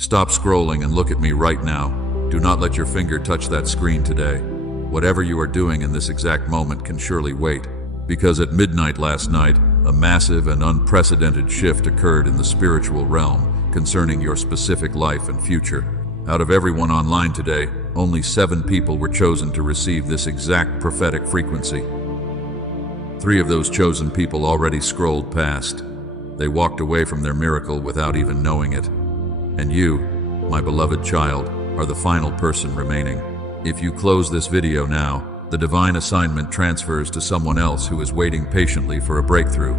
Stop scrolling and look at me right now. Do not let your finger touch that screen today. Whatever you are doing in this exact moment can surely wait, because at midnight last night, a massive and unprecedented shift occurred in the spiritual realm concerning your specific life and future. Out of everyone online today, only 7 people were chosen to receive this exact prophetic frequency. 3 of those chosen people already scrolled past. They walked away from their miracle without even knowing it. And you, my beloved child, are the final person remaining. If you close this video now, the divine assignment transfers to someone else who is waiting patiently for a breakthrough.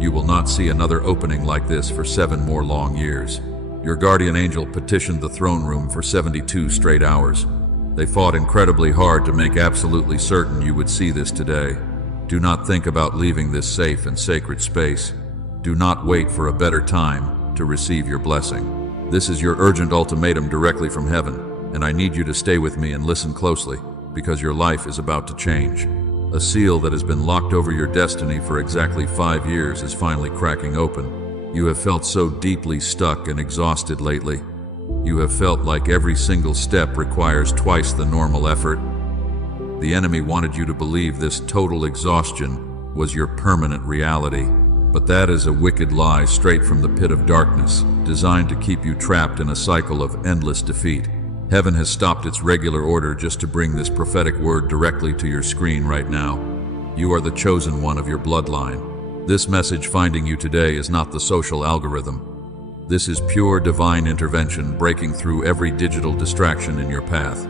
You will not see another opening like this for 7 more long years. Your guardian angel petitioned the throne room for 72 straight hours. They fought incredibly hard to make absolutely certain you would see this today. Do not think about leaving this safe and sacred space. Do not wait for a better time to receive your blessing. This is your urgent ultimatum directly from heaven, and I need you to stay with me and listen closely, because your life is about to change. A seal that has been locked over your destiny for exactly 5 years is finally cracking open. You have felt so deeply stuck and exhausted lately. You have felt like every single step requires twice the normal effort. The enemy wanted you to believe this total exhaustion was your permanent reality. But that is a wicked lie straight from the pit of darkness, designed to keep you trapped in a cycle of endless defeat. Heaven has stopped its regular order just to bring this prophetic word directly to your screen right now. You are the chosen one of your bloodline. This message finding you today is not the social algorithm. This is pure divine intervention breaking through every digital distraction in your path.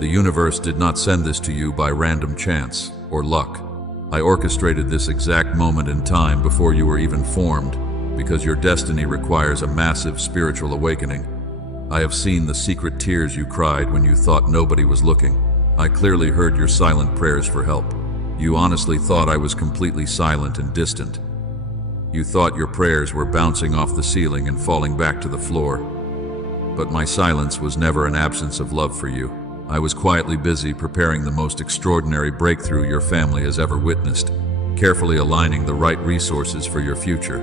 The universe did not send this to you by random chance or luck. I orchestrated this exact moment in time before you were even formed, because your destiny requires a massive spiritual awakening. I have seen the secret tears you cried when you thought nobody was looking. I clearly heard your silent prayers for help. You honestly thought I was completely silent and distant. You thought your prayers were bouncing off the ceiling and falling back to the floor. But my silence was never an absence of love for you. I was quietly busy preparing the most extraordinary breakthrough your family has ever witnessed, carefully aligning the right resources for your future.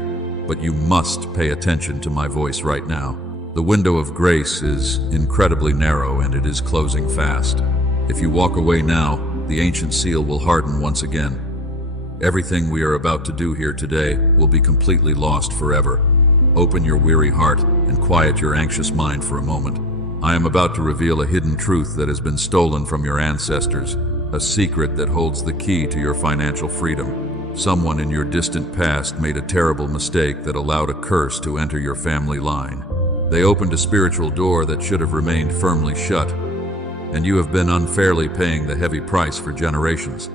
But you must pay attention to my voice right now. The window of grace is incredibly narrow and it is closing fast. If you walk away now, the ancient seal will harden once again. Everything we are about to do here today will be completely lost forever. Open your weary heart and quiet your anxious mind for a moment. I am about to reveal a hidden truth that has been stolen from your ancestors, a secret that holds the key to your financial freedom. Someone in your distant past made a terrible mistake that allowed a curse to enter your family line. They opened a spiritual door that should have remained firmly shut, and you have been unfairly paying the heavy price for generations.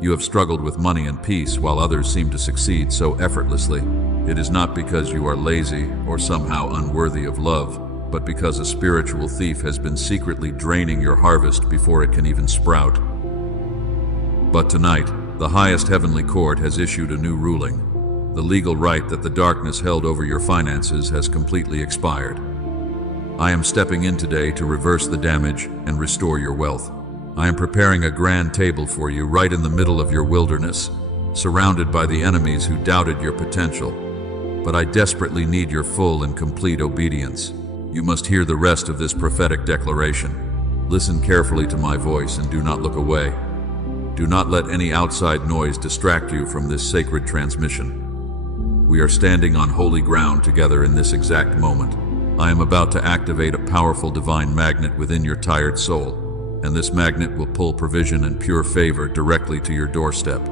You have struggled with money and peace while others seem to succeed so effortlessly. It is not because you are lazy or somehow unworthy of love, but because a spiritual thief has been secretly draining your harvest before it can even sprout. But tonight, the highest heavenly court has issued a new ruling. The legal right that the darkness held over your finances has completely expired. I am stepping in today to reverse the damage and restore your wealth. I am preparing a grand table for you right in the middle of your wilderness, surrounded by the enemies who doubted your potential. But I desperately need your full and complete obedience. You must hear the rest of this prophetic declaration. Listen carefully to my voice and do not look away. Do not let any outside noise distract you from this sacred transmission. We are standing on holy ground together in this exact moment. I am about to activate a powerful divine magnet within your tired soul, and this magnet will pull provision and pure favor directly to your doorstep.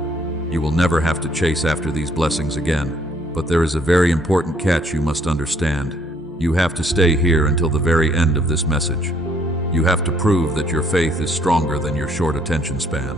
You will never have to chase after these blessings again, but there is a very important catch you must understand. You have to stay here until the very end of this message. You have to prove that your faith is stronger than your short attention span.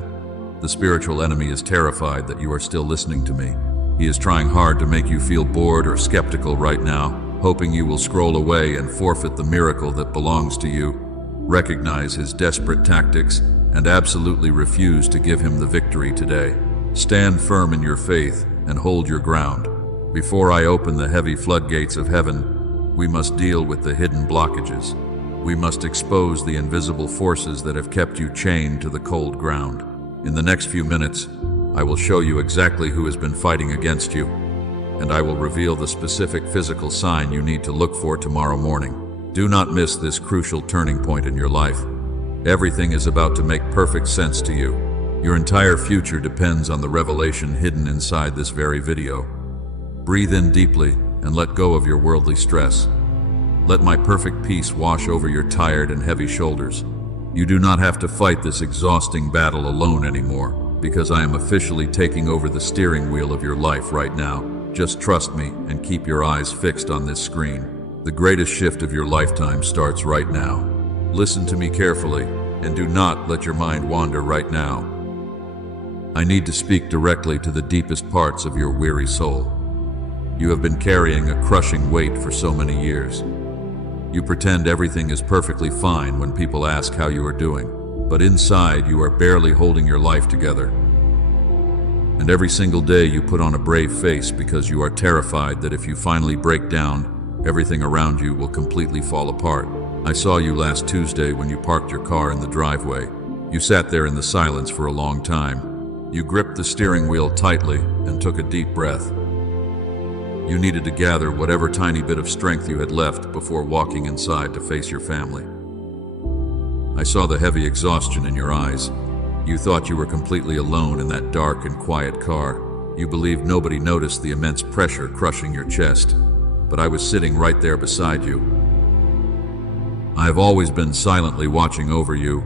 The spiritual enemy is terrified that you are still listening to me. He is trying hard to make you feel bored or skeptical right now, hoping you will scroll away and forfeit the miracle that belongs to you. Recognize his desperate tactics and absolutely refuse to give him the victory today. Stand firm in your faith and hold your ground. Before I open the heavy floodgates of heaven, we must deal with the hidden blockages. We must expose the invisible forces that have kept you chained to the cold ground. In the next few minutes, I will show you exactly who has been fighting against you, and I will reveal the specific physical sign you need to look for tomorrow morning. Do not miss this crucial turning point in your life. Everything is about to make perfect sense to you. Your entire future depends on the revelation hidden inside this very video. Breathe in deeply and let go of your worldly stress. Let my perfect peace wash over your tired and heavy shoulders. You do not have to fight this exhausting battle alone anymore, because I am officially taking over the steering wheel of your life right now. Just trust me and keep your eyes fixed on this screen. The greatest shift of your lifetime starts right now. Listen to me carefully and do not let your mind wander right now. I need to speak directly to the deepest parts of your weary soul. You have been carrying a crushing weight for so many years. You pretend everything is perfectly fine when people ask how you are doing, but inside you are barely holding your life together. And every single day you put on a brave face because you are terrified that if you finally break down, everything around you will completely fall apart. I saw you last Tuesday when you parked your car in the driveway. You sat there in the silence for a long time. You gripped the steering wheel tightly and took a deep breath. You needed to gather whatever tiny bit of strength you had left before walking inside to face your family. I saw the heavy exhaustion in your eyes. You thought you were completely alone in that dark and quiet car. You believed nobody noticed the immense pressure crushing your chest. But I was sitting right there beside you. I have always been silently watching over you.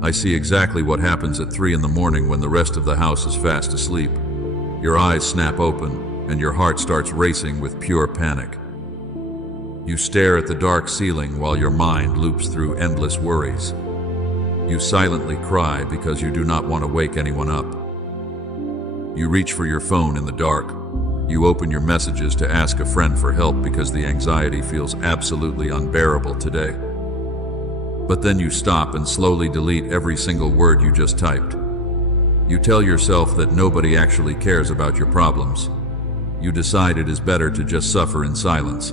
I see exactly what happens at 3 in the morning when the rest of the house is fast asleep. Your eyes snap open, and your heart starts racing with pure panic. You stare at the dark ceiling while your mind loops through endless worries. You silently cry because you do not want to wake anyone up. You reach for your phone in the dark. You open your messages to ask a friend for help because the anxiety feels absolutely unbearable today. But then you stop and slowly delete every single word you just typed. You tell yourself that nobody actually cares about your problems. You decide it is better to just suffer in silence.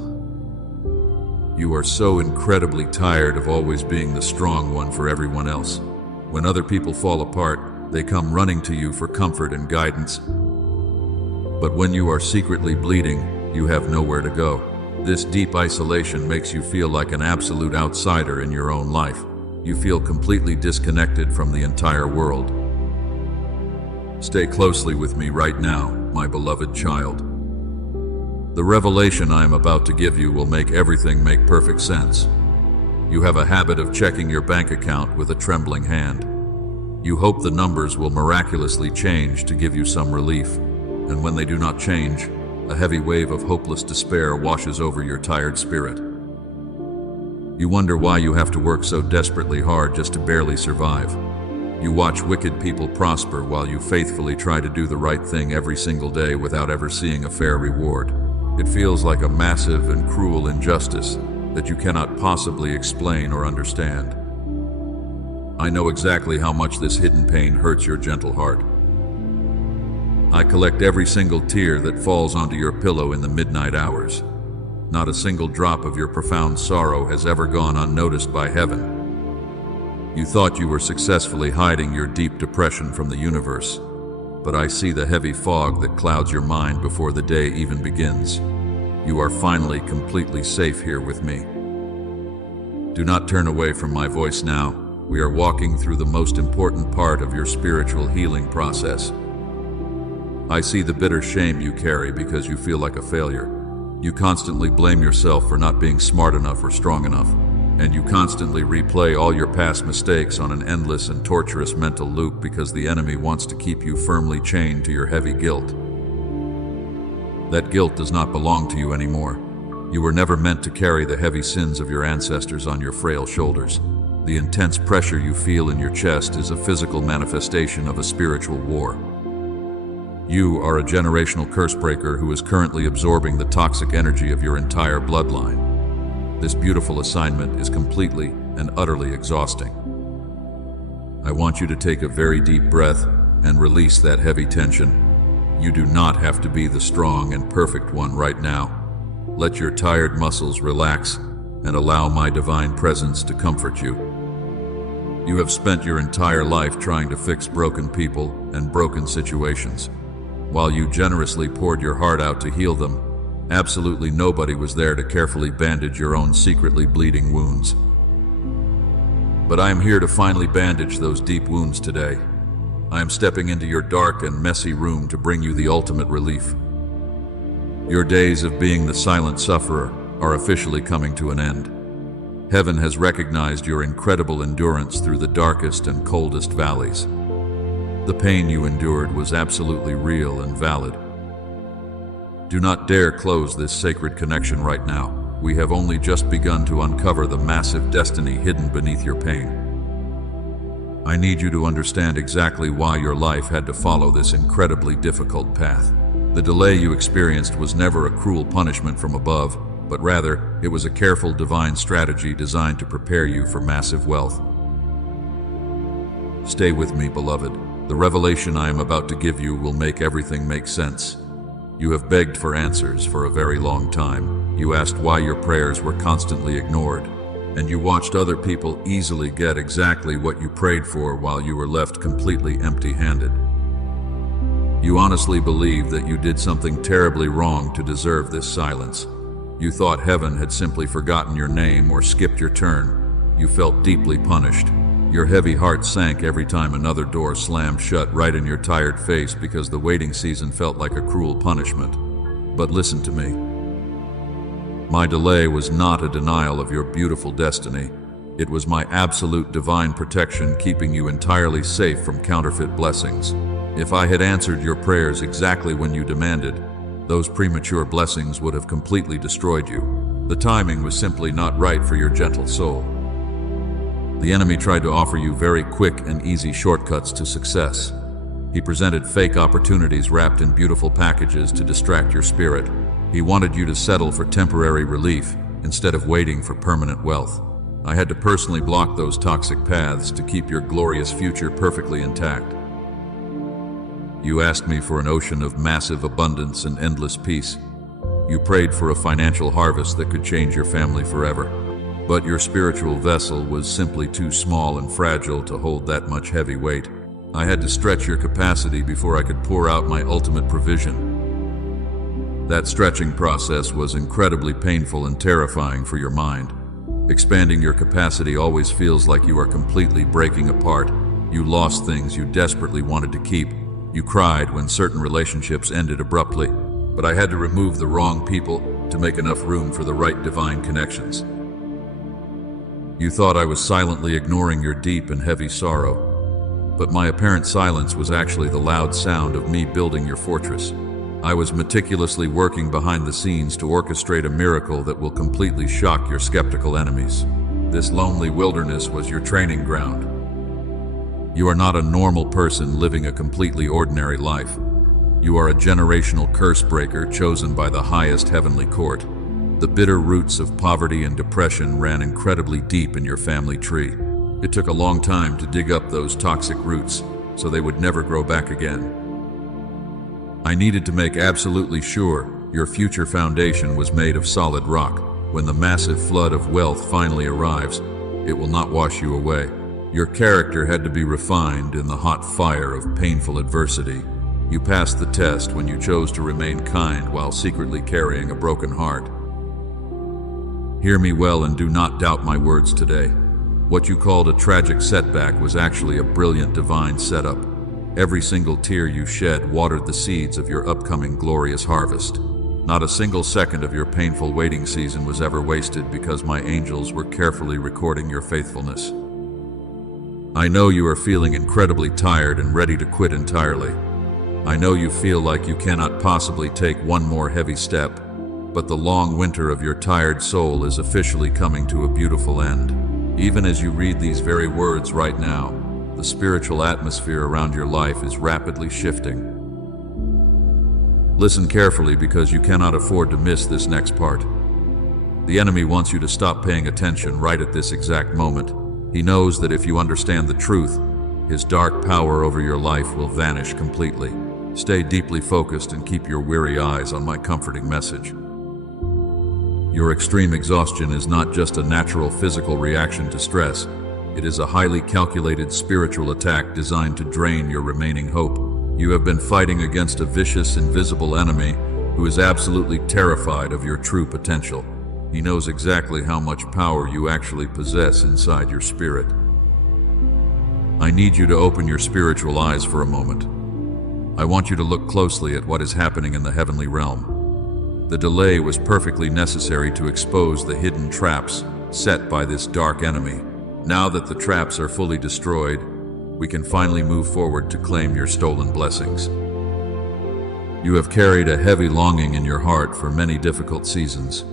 You are so incredibly tired of always being the strong one for everyone else. When other people fall apart, they come running to you for comfort and guidance. But when you are secretly bleeding, you have nowhere to go. This deep isolation makes you feel like an absolute outsider in your own life. You feel completely disconnected from the entire world. Stay closely with me right now, my beloved child. The revelation I am about to give you will make everything make perfect sense. You have a habit of checking your bank account with a trembling hand. You hope the numbers will miraculously change to give you some relief, and when they do not change, a heavy wave of hopeless despair washes over your tired spirit. You wonder why you have to work so desperately hard just to barely survive. You watch wicked people prosper while you faithfully try to do the right thing every single day without ever seeing a fair reward. It feels like a massive and cruel injustice that you cannot possibly explain or understand. I know exactly how much this hidden pain hurts your gentle heart. I collect every single tear that falls onto your pillow in the midnight hours. Not a single drop of your profound sorrow has ever gone unnoticed by heaven. You thought you were successfully hiding your deep depression from the universe. But I see the heavy fog that clouds your mind before the day even begins. You are finally completely safe here with me. Do not turn away from my voice now. We are walking through the most important part of your spiritual healing process. I see the bitter shame you carry because you feel like a failure. You constantly blame yourself for not being smart enough or strong enough. And you constantly replay all your past mistakes on an endless and torturous mental loop because the enemy wants to keep you firmly chained to your heavy guilt. That guilt does not belong to you anymore. You were never meant to carry the heavy sins of your ancestors on your frail shoulders. The intense pressure you feel in your chest is a physical manifestation of a spiritual war. You are a generational curse breaker who is currently absorbing the toxic energy of your entire bloodline. This beautiful assignment is completely and utterly exhausting. I want you to take a very deep breath and release that heavy tension. You do not have to be the strong and perfect one right now. Let your tired muscles relax and allow my divine presence to comfort you. You have spent your entire life trying to fix broken people and broken situations. While you generously poured your heart out to heal them, Absolutely nobody was there to carefully bandage your own secretly bleeding wounds. But I am here to finally bandage those deep wounds today. I am stepping into your dark and messy room to bring you the ultimate relief. Your days of being the silent sufferer are officially coming to an end. Heaven has recognized your incredible endurance through the darkest and coldest valleys. The pain you endured was absolutely real and valid. Do not dare close this sacred connection right now. We have only just begun to uncover the massive destiny hidden beneath your pain. I need you to understand exactly why your life had to follow this incredibly difficult path. The delay you experienced was never a cruel punishment from above, but rather, it was a careful divine strategy designed to prepare you for massive wealth. Stay with me, beloved. The revelation I am about to give you will make everything make sense. You have begged for answers for a very long time. You asked why your prayers were constantly ignored, and you watched other people easily get exactly what you prayed for while you were left completely empty-handed. You honestly believed that you did something terribly wrong to deserve this silence. You thought heaven had simply forgotten your name or skipped your turn. You felt deeply punished. Your heavy heart sank every time another door slammed shut right in your tired face because the waiting season felt like a cruel punishment. But listen to me. My delay was not a denial of your beautiful destiny. It was my absolute divine protection keeping you entirely safe from counterfeit blessings. If I had answered your prayers exactly when you demanded, those premature blessings would have completely destroyed you. The timing was simply not right for your gentle soul. The enemy tried to offer you very quick and easy shortcuts to success. He presented fake opportunities wrapped in beautiful packages to distract your spirit. He wanted you to settle for temporary relief instead of waiting for permanent wealth. I had to personally block those toxic paths to keep your glorious future perfectly intact. You asked me for an ocean of massive abundance and endless peace. You prayed for a financial harvest that could change your family forever. But your spiritual vessel was simply too small and fragile to hold that much heavy weight. I had to stretch your capacity before I could pour out my ultimate provision. That stretching process was incredibly painful and terrifying for your mind. Expanding your capacity always feels like you are completely breaking apart. You lost things you desperately wanted to keep. You cried when certain relationships ended abruptly. But I had to remove the wrong people to make enough room for the right divine connections. You thought I was silently ignoring your deep and heavy sorrow, but my apparent silence was actually the loud sound of me building your fortress. I was meticulously working behind the scenes to orchestrate a miracle that will completely shock your skeptical enemies. This lonely wilderness was your training ground. You are not a normal person living a completely ordinary life. You are a generational curse breaker chosen by the highest heavenly court. The bitter roots of poverty and depression ran incredibly deep in your family tree. It took a long time to dig up those toxic roots so they would never grow back again. I needed to make absolutely sure your future foundation was made of solid rock. When the massive flood of wealth finally arrives, it will not wash you away. Your character had to be refined in the hot fire of painful adversity. You passed the test when you chose to remain kind while secretly carrying a broken heart. Hear me well and do not doubt my words today. What you called a tragic setback was actually a brilliant divine setup. Every single tear you shed watered the seeds of your upcoming glorious harvest. Not a single second of your painful waiting season was ever wasted because my angels were carefully recording your faithfulness. I know you are feeling incredibly tired and ready to quit entirely. I know you feel like you cannot possibly take one more heavy step, but the long winter of your tired soul is officially coming to a beautiful end. Even as you read these very words right now, the spiritual atmosphere around your life is rapidly shifting. Listen carefully because you cannot afford to miss this next part. The enemy wants you to stop paying attention right at this exact moment. He knows that if you understand the truth, his dark power over your life will vanish completely. Stay deeply focused and keep your weary eyes on my comforting message. Your extreme exhaustion is not just a natural physical reaction to stress. It is a highly calculated spiritual attack designed to drain your remaining hope. You have been fighting against a vicious, invisible enemy who is absolutely terrified of your true potential. He knows exactly how much power you actually possess inside your spirit. I need you to open your spiritual eyes for a moment. I want you to look closely at what is happening in the heavenly realm. The delay was perfectly necessary to expose the hidden traps set by this dark enemy. Now that the traps are fully destroyed, we can finally move forward to claim your stolen blessings. You have carried a heavy longing in your heart for many difficult seasons.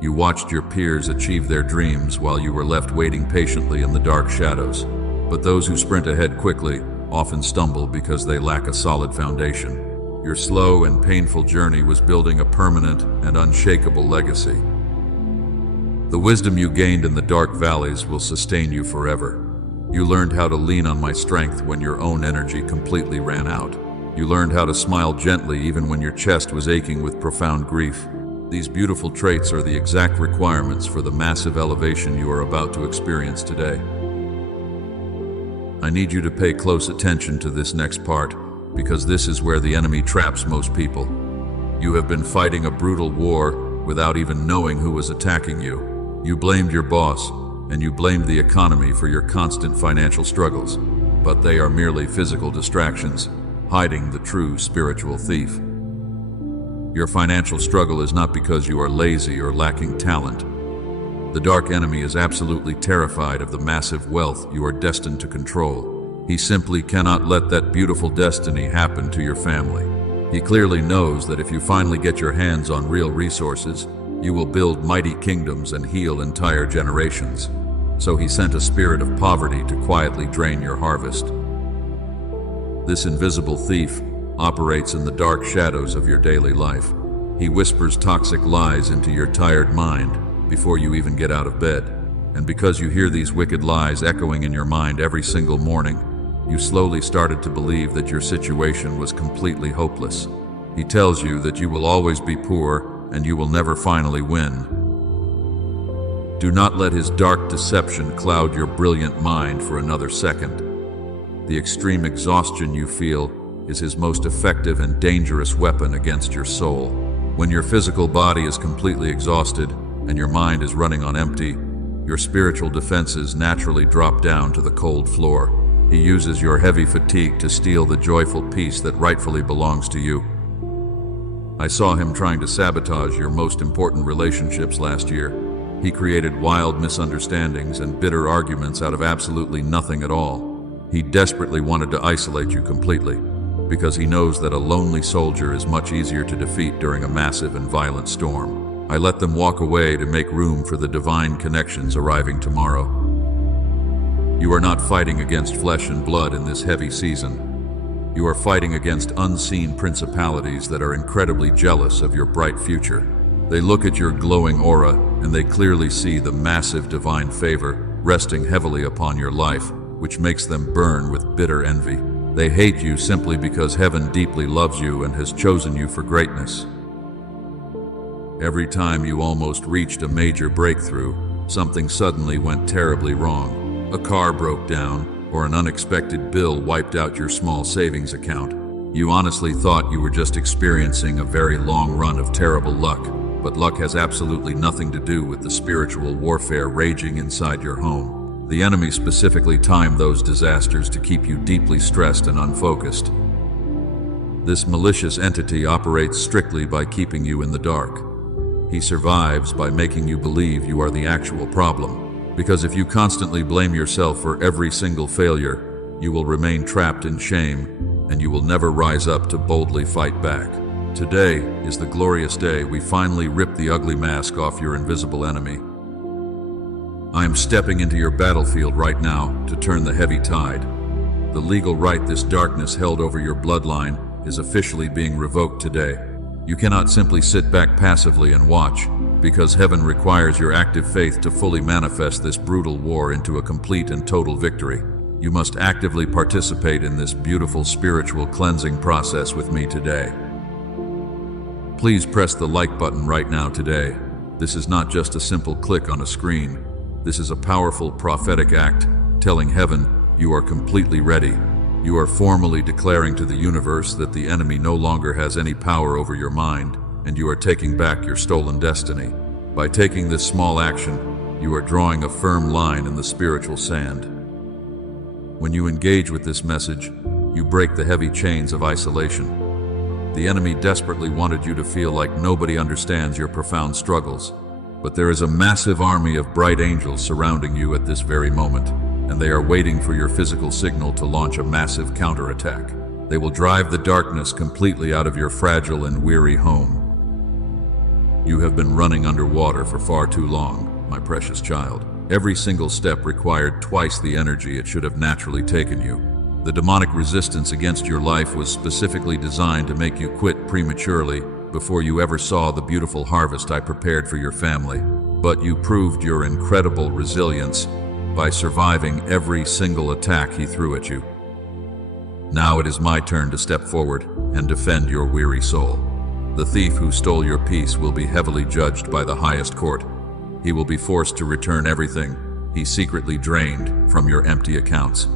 You watched your peers achieve their dreams while you were left waiting patiently in the dark shadows. But those who sprint ahead quickly often stumble because they lack a solid foundation. Your slow and painful journey was building a permanent and unshakable legacy. The wisdom you gained in the dark valleys will sustain you forever. You learned how to lean on my strength when your own energy completely ran out. You learned how to smile gently even when your chest was aching with profound grief. These beautiful traits are the exact requirements for the massive elevation you are about to experience today. I need you to pay close attention to this next part, because this is where the enemy traps most people. You have been fighting a brutal war without even knowing who was attacking you. You blamed your boss, and you blamed the economy for your constant financial struggles, but they are merely physical distractions, hiding the true spiritual thief. Your financial struggle is not because you are lazy or lacking talent. The dark enemy is absolutely terrified of the massive wealth you are destined to control. He simply cannot let that beautiful destiny happen to your family. He clearly knows that if you finally get your hands on real resources, you will build mighty kingdoms and heal entire generations. So he sent a spirit of poverty to quietly drain your harvest. This invisible thief operates in the dark shadows of your daily life. He whispers toxic lies into your tired mind before you even get out of bed. And because you hear these wicked lies echoing in your mind every single morning, you slowly started to believe that your situation was completely hopeless. He tells you that you will always be poor and you will never finally win. Do not let his dark deception cloud your brilliant mind for another second. The extreme exhaustion you feel is his most effective and dangerous weapon against your soul. When your physical body is completely exhausted and your mind is running on empty, your spiritual defenses naturally drop down to the cold floor. He uses your heavy fatigue to steal the joyful peace that rightfully belongs to you. I saw him trying to sabotage your most important relationships last year. He created wild misunderstandings and bitter arguments out of absolutely nothing at all. He desperately wanted to isolate you completely, because he knows that a lonely soldier is much easier to defeat during a massive and violent storm. I let them walk away to make room for the divine connections arriving tomorrow. You are not fighting against flesh and blood in this heavy season. You are fighting against unseen principalities that are incredibly jealous of your bright future. They look at your glowing aura and they clearly see the massive divine favor resting heavily upon your life, which makes them burn with bitter envy. They hate you simply because heaven deeply loves you and has chosen you for greatness. Every time you almost reached a major breakthrough, something suddenly went terribly wrong. A car broke down, or an unexpected bill wiped out your small savings account. You honestly thought you were just experiencing a very long run of terrible luck, but luck has absolutely nothing to do with the spiritual warfare raging inside your home. The enemy specifically timed those disasters to keep you deeply stressed and unfocused. This malicious entity operates strictly by keeping you in the dark. He survives by making you believe you are the actual problem, because if you constantly blame yourself for every single failure, you will remain trapped in shame, and you will never rise up to boldly fight back. Today is the glorious day we finally rip the ugly mask off your invisible enemy. I am stepping into your battlefield right now to turn the heavy tide. The legal right this darkness held over your bloodline is officially being revoked today. You cannot simply sit back passively and watch, because heaven requires your active faith to fully manifest this brutal war into a complete and total victory. You must actively participate in this beautiful spiritual cleansing process with me today. Please press the like button right now today. This is not just a simple click on a screen. This is a powerful prophetic act telling heaven you are completely ready. You are formally declaring to the universe that the enemy no longer has any power over your mind, and you are taking back your stolen destiny. By taking this small action, you are drawing a firm line in the spiritual sand. When you engage with this message, you break the heavy chains of isolation. The enemy desperately wanted you to feel like nobody understands your profound struggles. But there is a massive army of bright angels surrounding you at this very moment, and they are waiting for your physical signal to launch a massive counterattack. They will drive the darkness completely out of your fragile and weary home. You have been running underwater for far too long, my precious child. Every single step required twice the energy it should have naturally taken you. The demonic resistance against your life was specifically designed to make you quit prematurely before you ever saw the beautiful harvest I prepared for your family. But you proved your incredible resilience by surviving every single attack he threw at you. Now it is my turn to step forward and defend your weary soul. The thief who stole your peace will be heavily judged by the highest court. He will be forced to return everything he secretly drained from your empty accounts.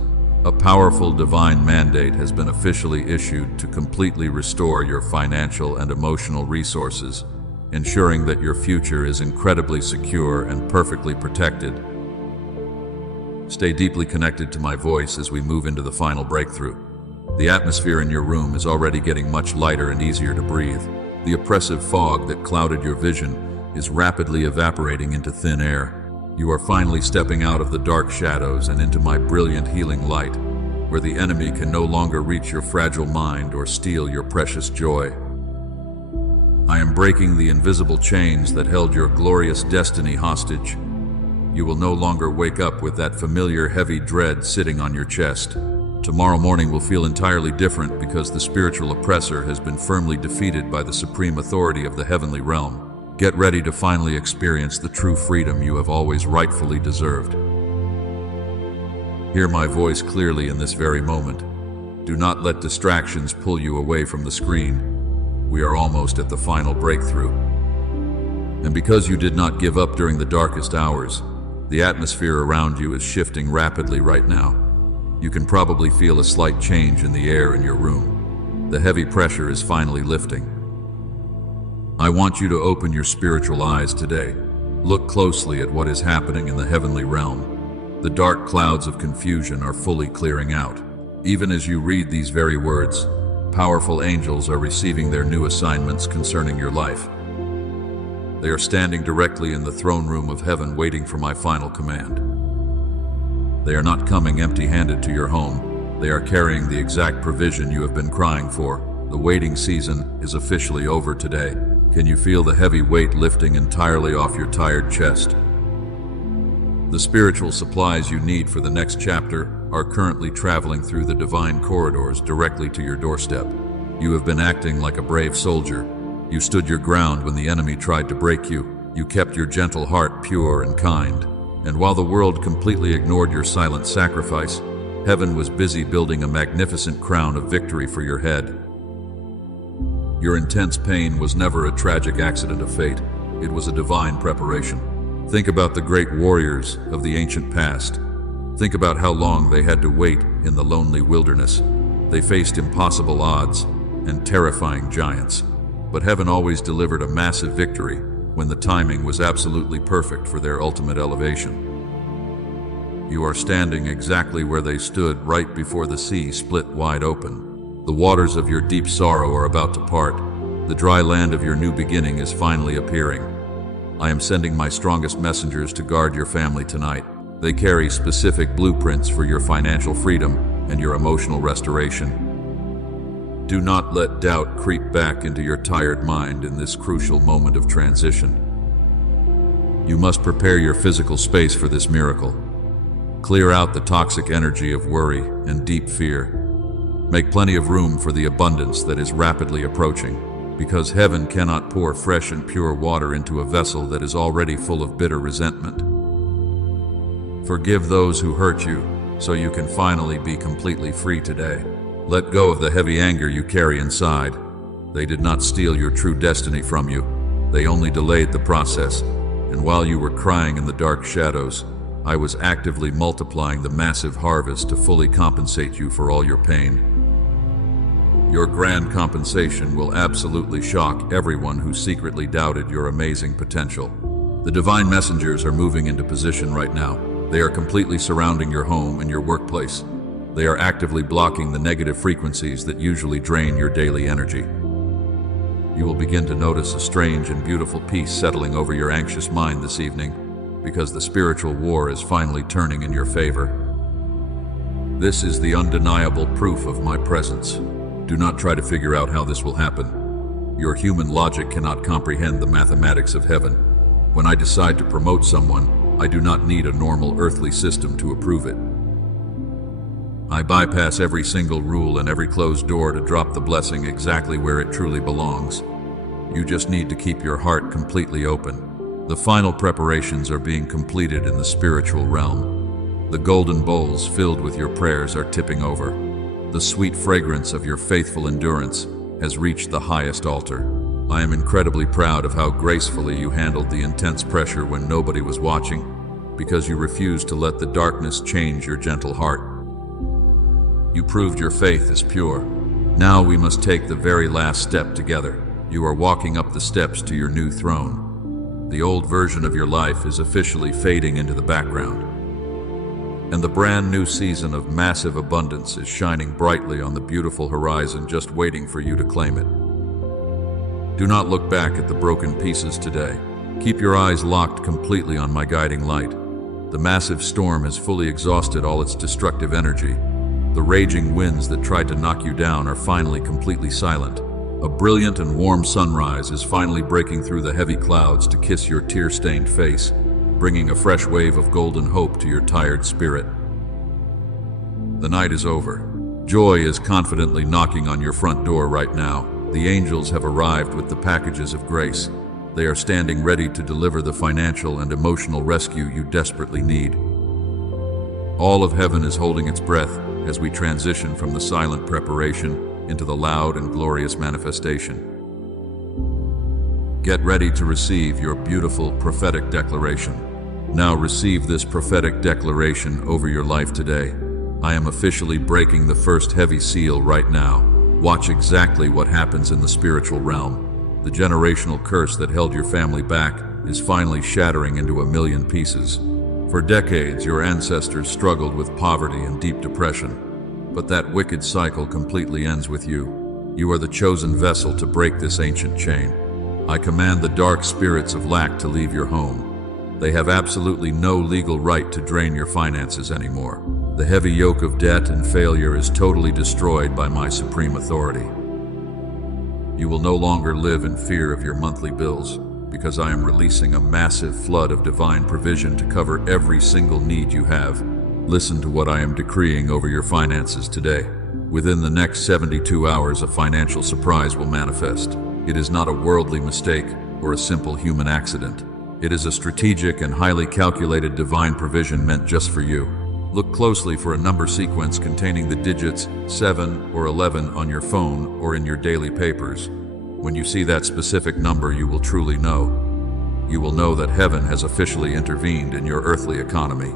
A powerful divine mandate has been officially issued to completely restore your financial and emotional resources, ensuring that your future is incredibly secure and perfectly protected. Stay deeply connected to my voice as we move into the final breakthrough. The atmosphere in your room is already getting much lighter and easier to breathe. The oppressive fog that clouded your vision is rapidly evaporating into thin air. You are finally stepping out of the dark shadows and into my brilliant healing light, where the enemy can no longer reach your fragile mind or steal your precious joy. I am breaking the invisible chains that held your glorious destiny hostage. You will no longer wake up with that familiar heavy dread sitting on your chest. Tomorrow morning will feel entirely different because the spiritual oppressor has been firmly defeated by the supreme authority of the heavenly realm. Get ready to finally experience the true freedom you have always rightfully deserved. Hear my voice clearly in this very moment. Do not let distractions pull you away from the screen. We are almost at the final breakthrough. And because you did not give up during the darkest hours, the atmosphere around you is shifting rapidly right now. You can probably feel a slight change in the air in your room. The heavy pressure is finally lifting. I want you to open your spiritual eyes today. Look closely at what is happening in the heavenly realm. The dark clouds of confusion are fully clearing out. Even as you read these very words, powerful angels are receiving their new assignments concerning your life. They are standing directly in the throne room of heaven waiting for my final command. They are not coming empty-handed to your home. They are carrying the exact provision you have been crying for. The waiting season is officially over today. Can you feel the heavy weight lifting entirely off your tired chest? The spiritual supplies you need for the next chapter are currently traveling through the divine corridors directly to your doorstep. You have been acting like a brave soldier. You stood your ground when the enemy tried to break you. You kept your gentle heart pure and kind. And while the world completely ignored your silent sacrifice, heaven was busy building a magnificent crown of victory for your head. Your intense pain was never a tragic accident of fate. It was a divine preparation. Think about the great warriors of the ancient past. Think about how long they had to wait in the lonely wilderness. They faced impossible odds and terrifying giants. But heaven always delivered a massive victory when the timing was absolutely perfect for their ultimate elevation. You are standing exactly where they stood right before the sea split wide open. The waters of your deep sorrow are about to part. The dry land of your new beginning is finally appearing. I am sending my strongest messengers to guard your family tonight. They carry specific blueprints for your financial freedom and your emotional restoration. Do not let doubt creep back into your tired mind in this crucial moment of transition. You must prepare your physical space for this miracle. Clear out the toxic energy of worry and deep fear. Make plenty of room for the abundance that is rapidly approaching, because heaven cannot pour fresh and pure water into a vessel that is already full of bitter resentment. Forgive those who hurt you, so you can finally be completely free today. Let go of the heavy anger you carry inside. They did not steal your true destiny from you. They only delayed the process. And while you were crying in the dark shadows, I was actively multiplying the massive harvest to fully compensate you for all your pain. Your grand compensation will absolutely shock everyone who secretly doubted your amazing potential. The divine messengers are moving into position right now. They are completely surrounding your home and your workplace. They are actively blocking the negative frequencies that usually drain your daily energy. You will begin to notice a strange and beautiful peace settling over your anxious mind this evening, because the spiritual war is finally turning in your favor. This is the undeniable proof of my presence. Do not try to figure out how this will happen. Your human logic cannot comprehend the mathematics of heaven. When I decide to promote someone, I do not need a normal earthly system to approve it. I bypass every single rule and every closed door to drop the blessing exactly where it truly belongs. You just need to keep your heart completely open. The final preparations are being completed in the spiritual realm. The golden bowls filled with your prayers are tipping over. The sweet fragrance of your faithful endurance has reached the highest altar. I am incredibly proud of how gracefully you handled the intense pressure when nobody was watching, because you refused to let the darkness change your gentle heart. You proved your faith is pure. Now we must take the very last step together. You are walking up the steps to your new throne. The old version of your life is officially fading into the background, and the brand new season of massive abundance is shining brightly on the beautiful horizon, just waiting for you to claim it. Do not look back at the broken pieces today. Keep your eyes locked completely on my guiding light. The massive storm has fully exhausted all its destructive energy. The raging winds that tried to knock you down are finally completely silent. A brilliant and warm sunrise is finally breaking through the heavy clouds to kiss your tear-stained face, bringing a fresh wave of golden hope to your tired spirit. The night is over. Joy is confidently knocking on your front door right now. The angels have arrived with the packages of grace. They are standing ready to deliver the financial and emotional rescue you desperately need. All of heaven is holding its breath as we transition from the silent preparation into the loud and glorious manifestation. Get ready to receive your beautiful prophetic declaration. Now receive this prophetic declaration over your life today. I am officially breaking the first heavy seal right now. Watch exactly what happens in the spiritual realm. The generational curse that held your family back is finally shattering into a million pieces. For decades, your ancestors struggled with poverty and deep depression, but that wicked cycle completely ends with you. You are the chosen vessel to break this ancient chain. I command the dark spirits of lack to leave your home. They have absolutely no legal right to drain your finances anymore. The heavy yoke of debt and failure is totally destroyed by my supreme authority. You will no longer live in fear of your monthly bills, because I am releasing a massive flood of divine provision to cover every single need you have. Listen to what I am decreeing over your finances today. Within the next 72 hours, a financial surprise will manifest. It is not a worldly mistake or a simple human accident. It is a strategic and highly calculated divine provision meant just for you. Look closely for a number sequence containing the digits 7 or 11 on your phone or in your daily papers. When you see that specific number, you will truly know. You will know that heaven has officially intervened in your earthly economy.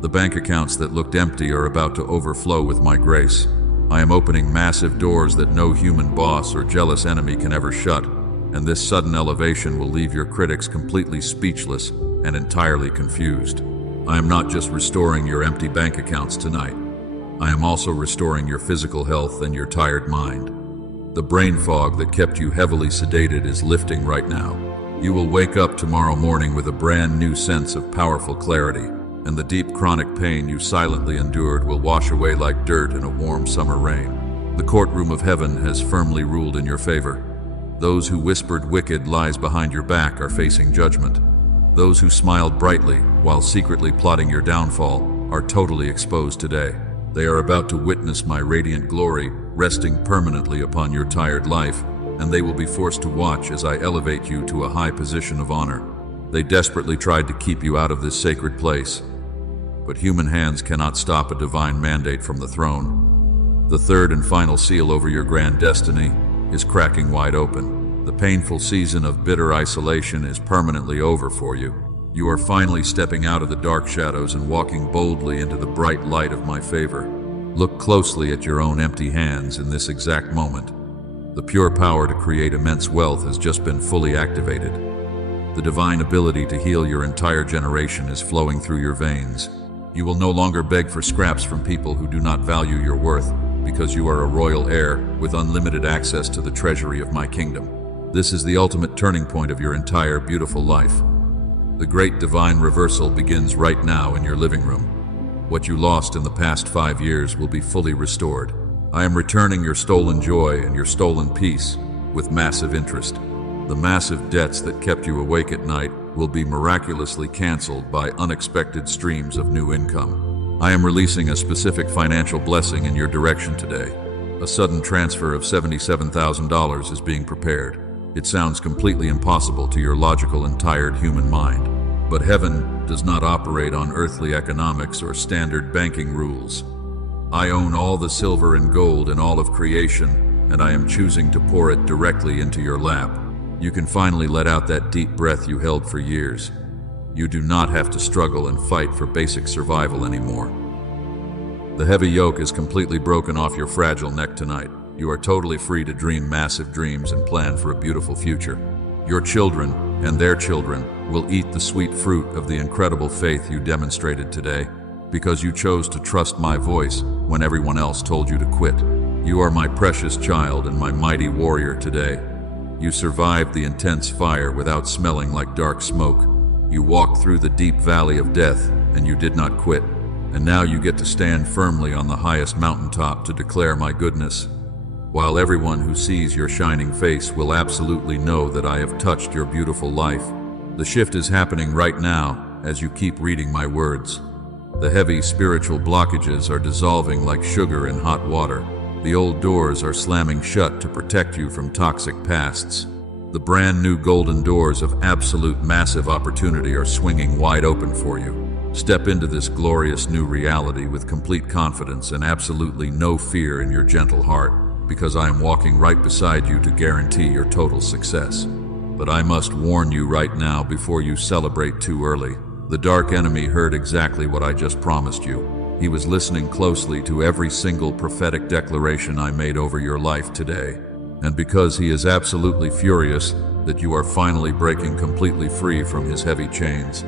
The bank accounts that looked empty are about to overflow with my grace. I am opening massive doors that no human boss or jealous enemy can ever shut, and this sudden elevation will leave your critics completely speechless and entirely confused. I am not just restoring your empty bank accounts tonight. I am also restoring your physical health and your tired mind. The brain fog that kept you heavily sedated is lifting right now. You will wake up tomorrow morning with a brand new sense of powerful clarity, and the deep chronic pain you silently endured will wash away like dirt in a warm summer rain. The courtroom of heaven has firmly ruled in your favor. Those who whispered wicked lies behind your back are facing judgment. Those who smiled brightly while secretly plotting your downfall are totally exposed today. They are about to witness my radiant glory resting permanently upon your tired life, and they will be forced to watch as I elevate you to a high position of honor. They desperately tried to keep you out of this sacred place, but human hands cannot stop a divine mandate from the throne. The third and final seal over your grand destiny is cracking wide open. The painful season of bitter isolation is permanently over for you. You are finally stepping out of the dark shadows and walking boldly into the bright light of my favor. Look closely at your own empty hands in this exact moment. The pure power to create immense wealth has just been fully activated. The divine ability to heal your entire generation is flowing through your veins. You will no longer beg for scraps from people who do not value your worth, because you are a royal heir with unlimited access to the treasury of my kingdom. This is the ultimate turning point of your entire beautiful life. The great divine reversal begins right now in your living room. What you lost in the past 5 years will be fully restored. I am returning your stolen joy and your stolen peace with massive interest. The massive debts that kept you awake at night will be miraculously canceled by unexpected streams of new income. I am releasing a specific financial blessing in your direction today. A sudden transfer of $77,000 is being prepared. It sounds completely impossible to your logical and tired human mind. But heaven does not operate on earthly economics or standard banking rules. I own all the silver and gold in all of creation, and I am choosing to pour it directly into your lap. You can finally let out that deep breath you held for years. You do not have to struggle and fight for basic survival anymore. The heavy yoke is completely broken off your fragile neck tonight. You are totally free to dream massive dreams and plan for a beautiful future. Your children and their children will eat the sweet fruit of the incredible faith you demonstrated today, because you chose to trust my voice when everyone else told you to quit. You are my precious child and my mighty warrior today. You survived the intense fire without smelling like dark smoke. You walked through the deep valley of death and you did not quit. And now you get to stand firmly on the highest mountaintop to declare my goodness. While everyone who sees your shining face will absolutely know that I have touched your beautiful life. The shift is happening right now as you keep reading my words. The heavy spiritual blockages are dissolving like sugar in hot water. The old doors are slamming shut to protect you from toxic pasts. The brand new golden doors of absolute massive opportunity are swinging wide open for you. Step into this glorious new reality with complete confidence and absolutely no fear in your gentle heart, because I am walking right beside you to guarantee your total success. But I must warn you right now before you celebrate too early. The dark enemy heard exactly what I just promised you. He was listening closely to every single prophetic declaration I made over your life today. And because he is absolutely furious that you are finally breaking completely free from his heavy chains,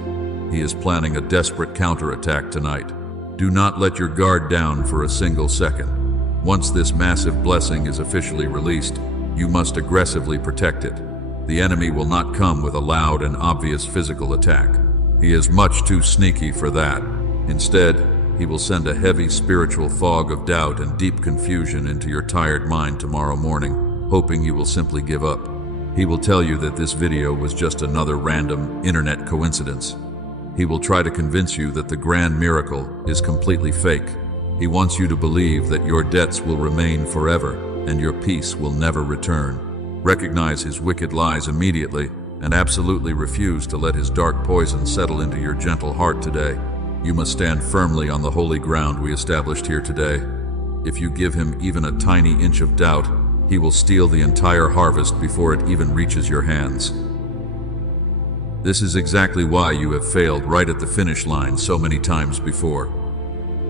he is planning a desperate counterattack tonight. Do not let your guard down for a single second. Once this massive blessing is officially released, you must aggressively protect it. The enemy will not come with a loud and obvious physical attack. He is much too sneaky for that. Instead, he will send a heavy spiritual fog of doubt and deep confusion into your tired mind tomorrow morning, hoping you will simply give up. He will tell you that this video was just another random internet coincidence. He will try to convince you that the grand miracle is completely fake. He wants you to believe that your debts will remain forever and your peace will never return. Recognize his wicked lies immediately and absolutely refuse to let his dark poison settle into your gentle heart today. You must stand firmly on the holy ground we established here today. If you give him even a tiny inch of doubt, he will steal the entire harvest before it even reaches your hands. This is exactly why you have failed right at the finish line so many times before.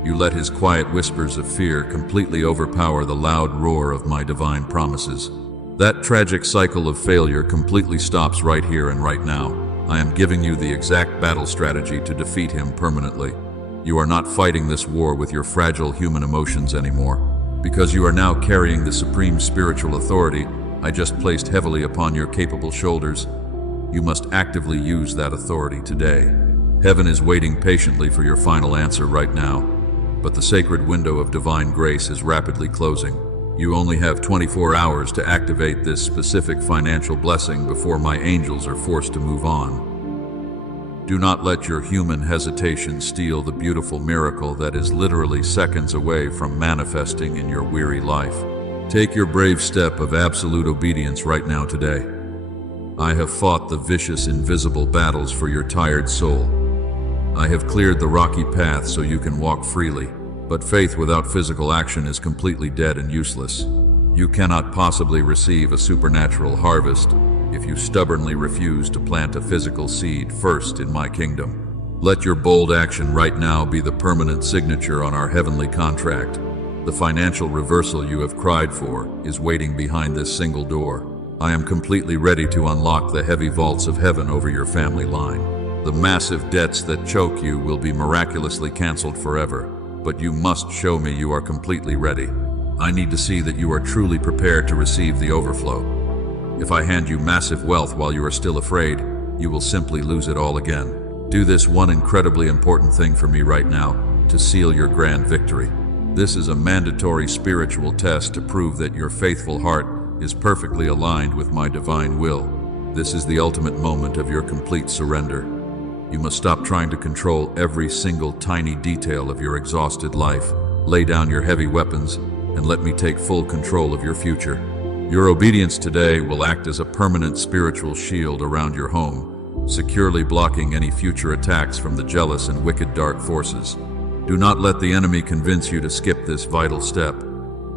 You let his quiet whispers of fear completely overpower the loud roar of my divine promises. That tragic cycle of failure completely stops right here and right now. I am giving you the exact battle strategy to defeat him permanently. You are not fighting this war with your fragile human emotions anymore. Because you are now carrying the supreme spiritual authority I just placed heavily upon your capable shoulders, you must actively use that authority today. Heaven is waiting patiently for your final answer right now. But the sacred window of divine grace is rapidly closing. You only have 24 hours to activate this specific financial blessing before my angels are forced to move on. Do not let your human hesitation steal the beautiful miracle that is literally seconds away from manifesting in your weary life. Take your brave step of absolute obedience right now today. I have fought the vicious invisible battles for your tired soul. I have cleared the rocky path so you can walk freely, but faith without physical action is completely dead and useless. You cannot possibly receive a supernatural harvest if you stubbornly refuse to plant a physical seed first in my kingdom. Let your bold action right now be the permanent signature on our heavenly contract. The financial reversal you have cried for is waiting behind this single door. I am completely ready to unlock the heavy vaults of heaven over your family line. The massive debts that choke you will be miraculously canceled forever, but you must show me you are completely ready. I need to see that you are truly prepared to receive the overflow. If I hand you massive wealth while you are still afraid, you will simply lose it all again. Do this one incredibly important thing for me right now to seal your grand victory. This is a mandatory spiritual test to prove that your faithful heart is perfectly aligned with my divine will. This is the ultimate moment of your complete surrender. You must stop trying to control every single tiny detail of your exhausted life. Lay down your heavy weapons and let me take full control of your future. Your obedience today will act as a permanent spiritual shield around your home, securely blocking any future attacks from the jealous and wicked dark forces. Do not let the enemy convince you to skip this vital step.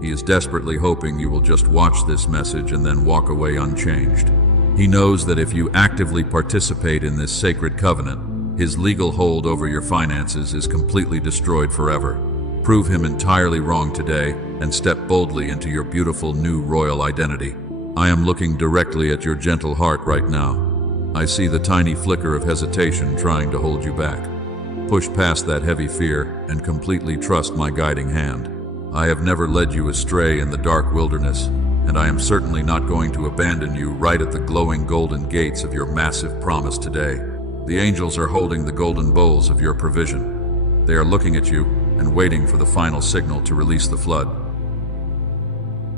He is desperately hoping you will just watch this message and then walk away unchanged. He knows that if you actively participate in this sacred covenant, his legal hold over your finances is completely destroyed forever. Prove him entirely wrong today and step boldly into your beautiful new royal identity. I am looking directly at your gentle heart right now. I see the tiny flicker of hesitation trying to hold you back. Push past that heavy fear and completely trust my guiding hand. I have never led you astray in the dark wilderness, and I am certainly not going to abandon you right at the glowing golden gates of your massive promise today. The angels are holding the golden bowls of your provision. They are looking at you and waiting for the final signal to release the flood.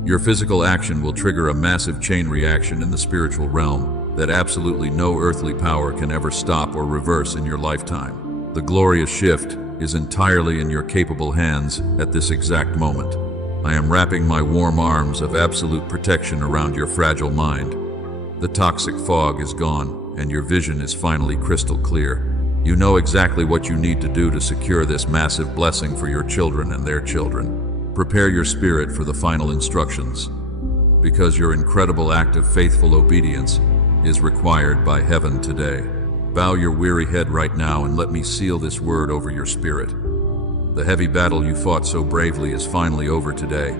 Your physical action will trigger a massive chain reaction in the spiritual realm that absolutely no earthly power can ever stop or reverse in your lifetime. The glorious shift is entirely in your capable hands at this exact moment. I am wrapping my warm arms of absolute protection around your fragile mind. The toxic fog is gone, and your vision is finally crystal clear. You know exactly what you need to do to secure this massive blessing for your children and their children. Prepare your spirit for the final instructions, because your incredible act of faithful obedience is required by heaven today. Bow your weary head right now and let me seal this word over your spirit. The heavy battle you fought so bravely is finally over today.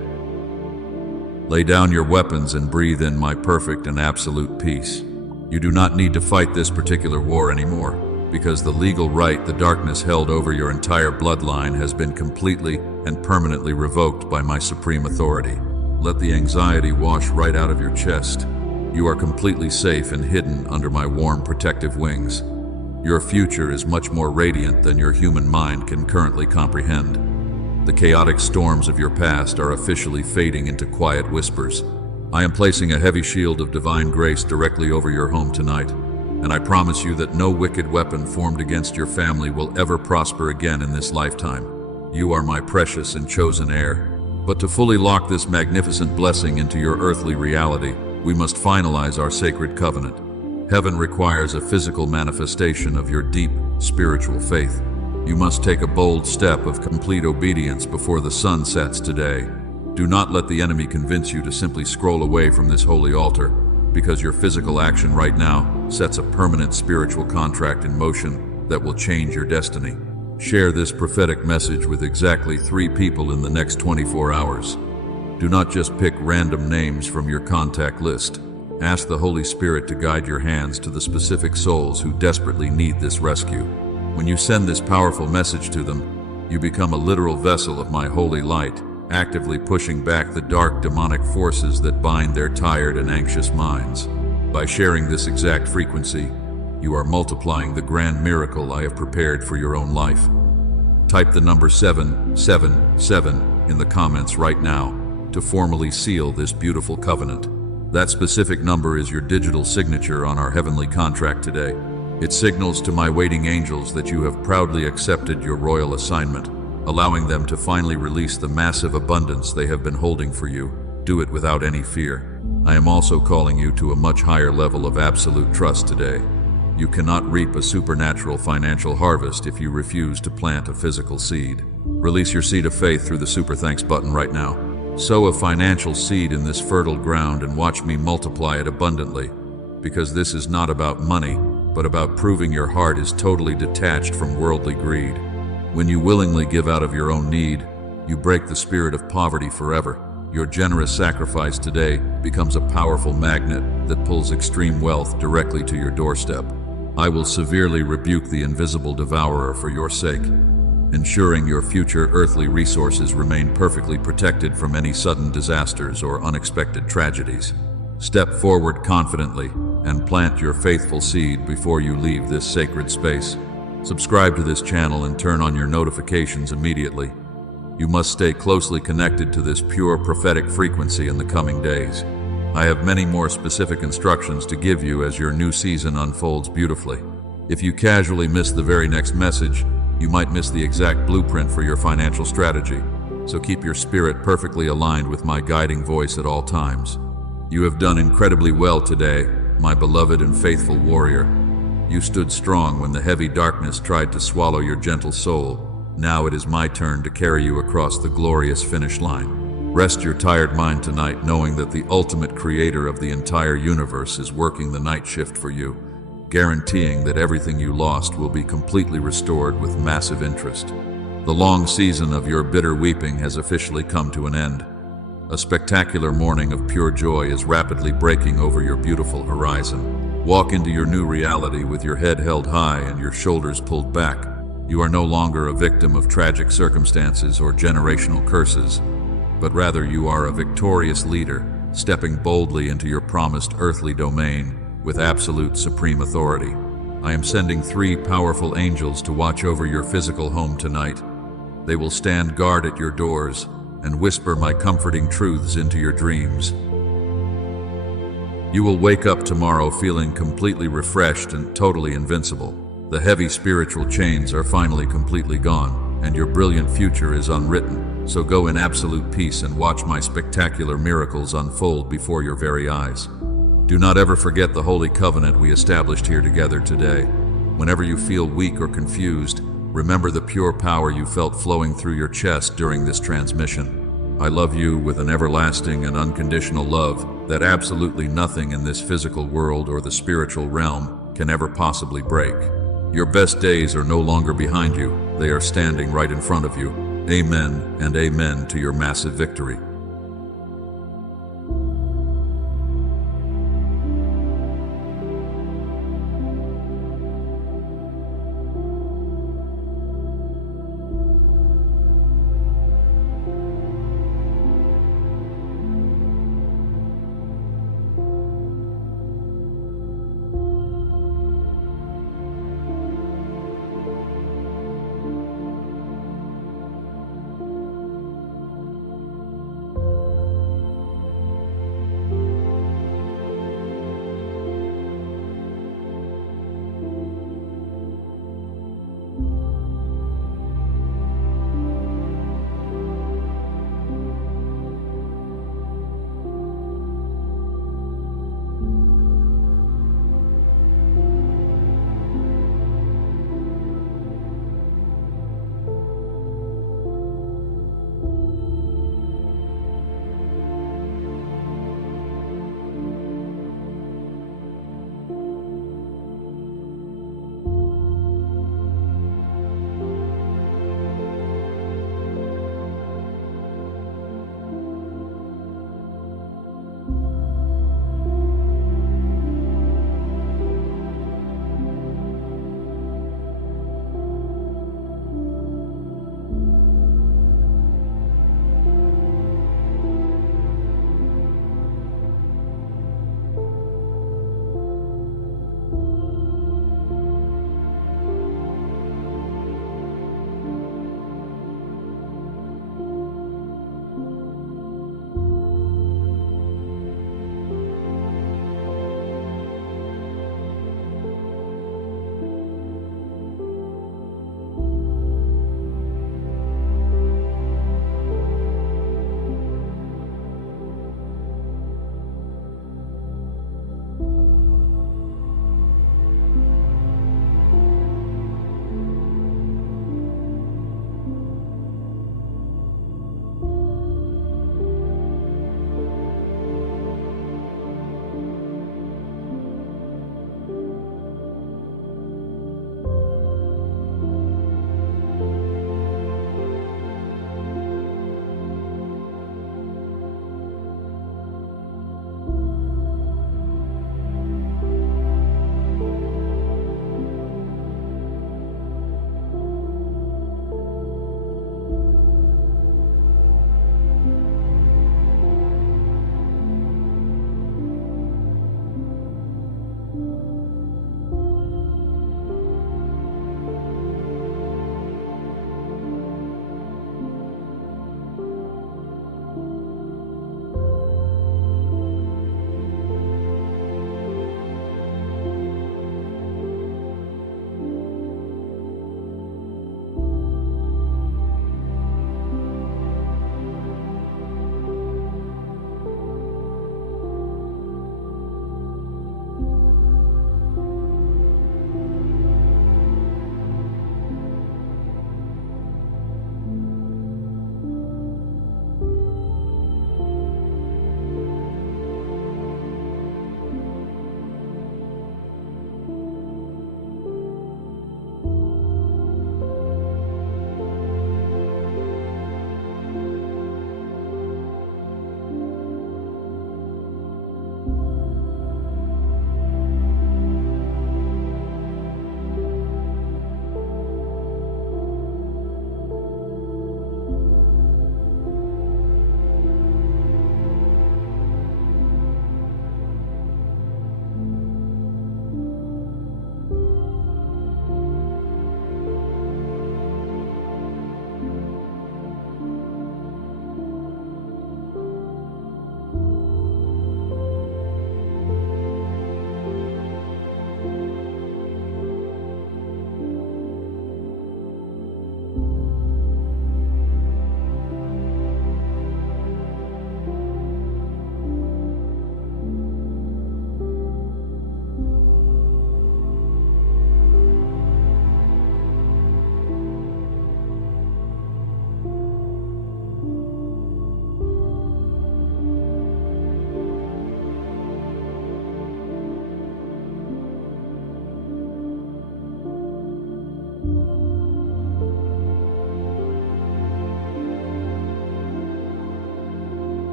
Lay down your weapons and breathe in my perfect and absolute peace. You do not need to fight this particular war anymore, because the legal right the darkness held over your entire bloodline has been completely and permanently revoked by my supreme authority. Let the anxiety wash right out of your chest. You are completely safe and hidden under my warm protective wings. Your future is much more radiant than your human mind can currently comprehend. The chaotic storms of your past are officially fading into quiet whispers. I am placing a heavy shield of divine grace directly over your home tonight, and I promise you that no wicked weapon formed against your family will ever prosper again in this lifetime. You are my precious and chosen heir. But to fully lock this magnificent blessing into your earthly reality, we must finalize our sacred covenant. Heaven requires a physical manifestation of your deep spiritual faith. You must take a bold step of complete obedience before the sun sets today. Do not let the enemy convince you to simply scroll away from this holy altar, because your physical action right now sets a permanent spiritual contract in motion that will change your destiny. Share this prophetic message with exactly 3 people in the next 24 hours. Do not just pick random names from your contact list. Ask the Holy Spirit to guide your hands to the specific souls who desperately need this rescue. When you send this powerful message to them, you become a literal vessel of my holy light, actively pushing back the dark demonic forces that bind their tired and anxious minds. By sharing this exact frequency, you are multiplying the grand miracle I have prepared for your own life. Type the number 777 in the comments right now to formally seal this beautiful covenant. That specific number is your digital signature on our heavenly contract today. It signals to my waiting angels that you have proudly accepted your royal assignment, allowing them to finally release the massive abundance they have been holding for you. Do it without any fear. I am also calling you to a much higher level of absolute trust today. You cannot reap a supernatural financial harvest if you refuse to plant a physical seed. Release your seed of faith through the Super Thanks button right now. Sow a financial seed in this fertile ground and watch me multiply it abundantly, because this is not about money, but about proving your heart is totally detached from worldly greed. When you willingly give out of your own need, You break the spirit of poverty forever. Your generous sacrifice today becomes a powerful magnet that pulls extreme wealth directly to your doorstep. I will severely rebuke the invisible devourer for your sake, ensuring your future earthly resources remain perfectly protected from any sudden disasters or unexpected tragedies. Step forward confidently and plant your faithful seed before you leave this sacred space. Subscribe to this channel and turn on your notifications immediately. You must stay closely connected to this pure prophetic frequency in the coming days. I have many more specific instructions to give you as your new season unfolds beautifully. If you casually miss the very next message, you might miss the exact blueprint for your financial strategy. So keep your spirit perfectly aligned with my guiding voice at all times. You have done incredibly well today, my beloved and faithful warrior. You stood strong when the heavy darkness tried to swallow your gentle soul. Now it is my turn to carry you across the glorious finish line. Rest your tired mind tonight knowing that the ultimate creator of the entire universe is working the night shift for you, guaranteeing that everything you lost will be completely restored with massive interest. The long season of your bitter weeping has officially come to an end. A spectacular morning of pure joy is rapidly breaking over your beautiful horizon. Walk into your new reality with your head held high and your shoulders pulled back. You are no longer a victim of tragic circumstances or generational curses, but rather you are a victorious leader, stepping boldly into your promised earthly domain with absolute supreme authority. I am sending 3 powerful angels to watch over your physical home tonight. They will stand guard at your doors and whisper my comforting truths into your dreams. You will wake up tomorrow feeling completely refreshed and totally invincible. The heavy spiritual chains are finally completely gone, and your brilliant future is unwritten. So go in absolute peace and watch my spectacular miracles unfold before your very eyes. Do not ever forget the holy covenant we established here together today. Whenever you feel weak or confused, remember the pure power you felt flowing through your chest during this transmission. I love you with an everlasting and unconditional love that absolutely nothing in this physical world or the spiritual realm can ever possibly break. Your best days are no longer behind you, they are standing right in front of you. Amen and amen to your massive victory.